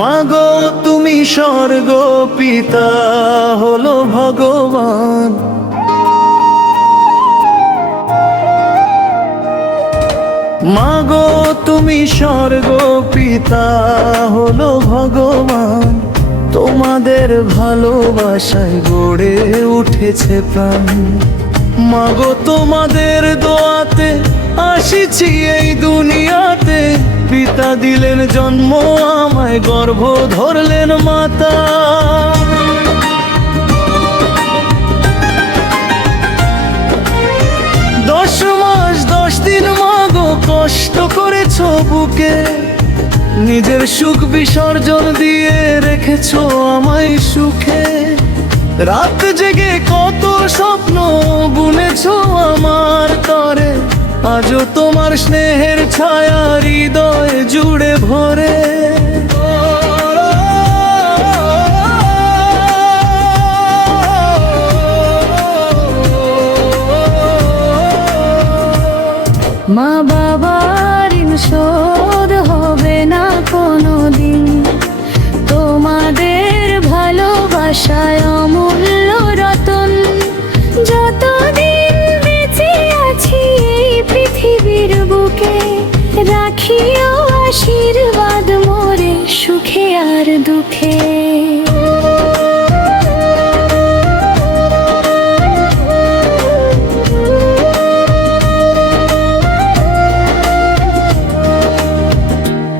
মাগো তুমি স্বর্গ পিতা হলো ভগবান, মাগো তুমি স্বর্গ পিতা হলো ভগবান। তোমাদের ভালোবাসায় গড়ে উঠেছে প্রাণ। মাগো তোমাদের দোয়াতে আসিছি এই দুনিয়াতে। পিতা দিলেন জন্ম আমায়, গর্ভ ধরলেন মাতা। 10 মাস 10 দিন মাগো কষ্ট করেছো বুকে, নিজের সুখ বিসর্জন দিয়ে রেখেছো আমায় সুখে। রাত জেগে কত স্বপ্ন বুনেছো আমার তরে, আজও তোমার স্নেহের ছায়া হৃদয় জুড়ে ভরে। মা বাবার ঋণ শোধ হবে না কোনোদিন, তোমাদের ভালোবাসায় অমূল্য রতন। যতদিন বেঁচে আছি এই পৃথিবীর বুকে, রাখিও আশীর্বাদ মোরে সুখে আর দুঃখে।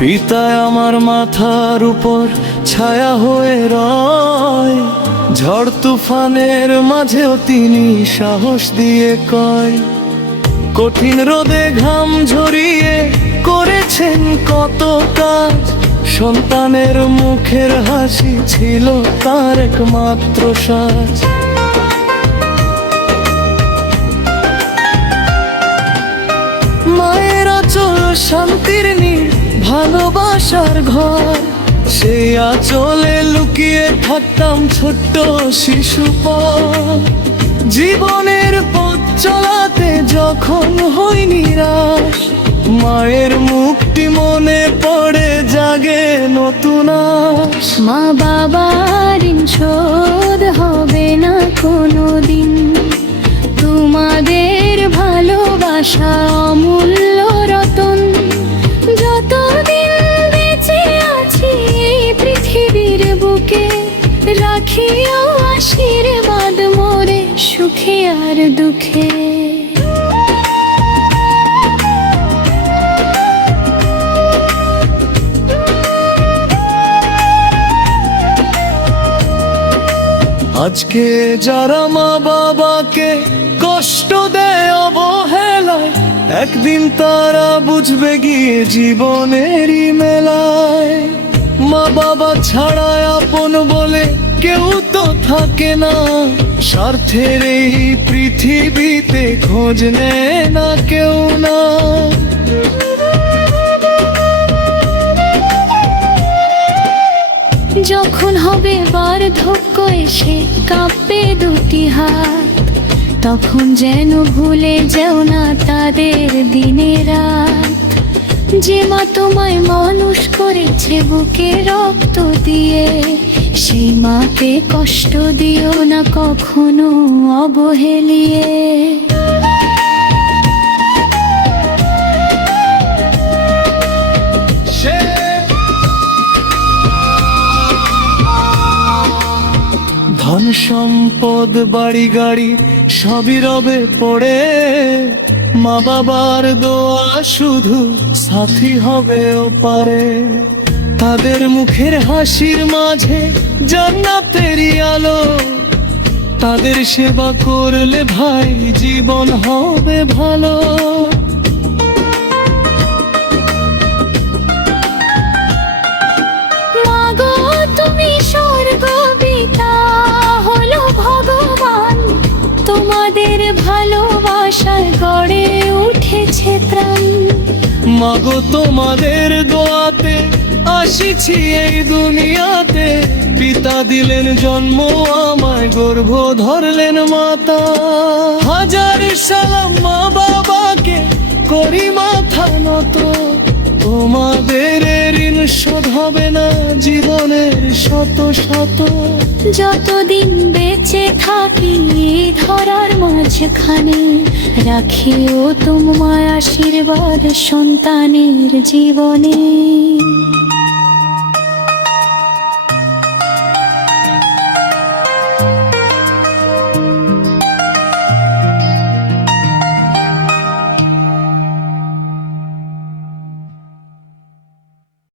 পিতা আমার মাথার উপর ছায়া হয়ে রয়, ঝড় তুফানের মাঝেও তিনি সাহস দিয়ে কয়। কঠিন রোদে ঘাম ঝরিয়ে করেছেন কত কাজ, সন্তানের মুখের হাসি ছিল তার একমাত্র সাজ। মায়ের আঁচল শান্তির নীড়, ভালোবাসার ঘর, সেই আঁচলে লুকিয়ে থাকতাম ছোট্ট শিশুপর। জীবনের পথ চলাতে যখন হই নিরাশ, মায়ের মুখটি মনে পড়ে জাগে নতুন আশ। মা বাবার ঋণ শোধ হবে না কোনোদিন, তোমাদের ভালোবাসা অমূল্য রতন। যতদিন বেঁচে আছি এই পৃথিবীর বুকে, রাখিও আশীর্বাদ মোরে সুখে আর দুঃখে। আজকে যারা মা বাবাকে কষ্ট দেয় অবহেলায়, একদিন তারা বুঝবে গিয়ে জীবনেরই মেলায়। মা বাবা ছাড়া আপন বলে কেউ তো থাকে না, স্বার্থের এই পৃথিবীতে খোঁজ নেয় না কেউ না। যখন হবে বার্ধক্য এসে কাঁপবে দুটি হাত, তখন যেন ভুলে যেও না তাদের দিনের রাত। যে মা তোমায় মানুষ করেছে বুকে রক্ত দিয়ে, সেই মাকে কষ্ট দিও না কখনো অবহেলিয়ে। ধন সম্পদ বাড়ি গাড়ি সবই রবে পড়ে, মা বাবার দোয়া শুধু সাথী হবে ওপারে। তাদের মুখের হাসির মাঝে জান্নাতেরই আলো, তাদের সেবা করলে ভাই জীবন হবে ভালো। মাগো তুমি স্বর্গ পিতা হলো ভগবান, তোমাদের ভালোবাসায় গড়ে উঠেছে প্রাণ। মাগো তোমাদের দোয়াতে আসিছি এই দুনিয়াতে। পিতা দিলেন জন্ম আমায়, গর্ভ ধরলেন মাতা। হাজার সালাম মা বাবাকে করি মাথা নত, তোমাদের ঋণ শোধ হবে না জীবনের শত শত। যতদিন বেঁচে থাকি এই ধরার মাঝখানে, রাখিও তোমায় আশীর্বাদ সন্তানের জীবনে।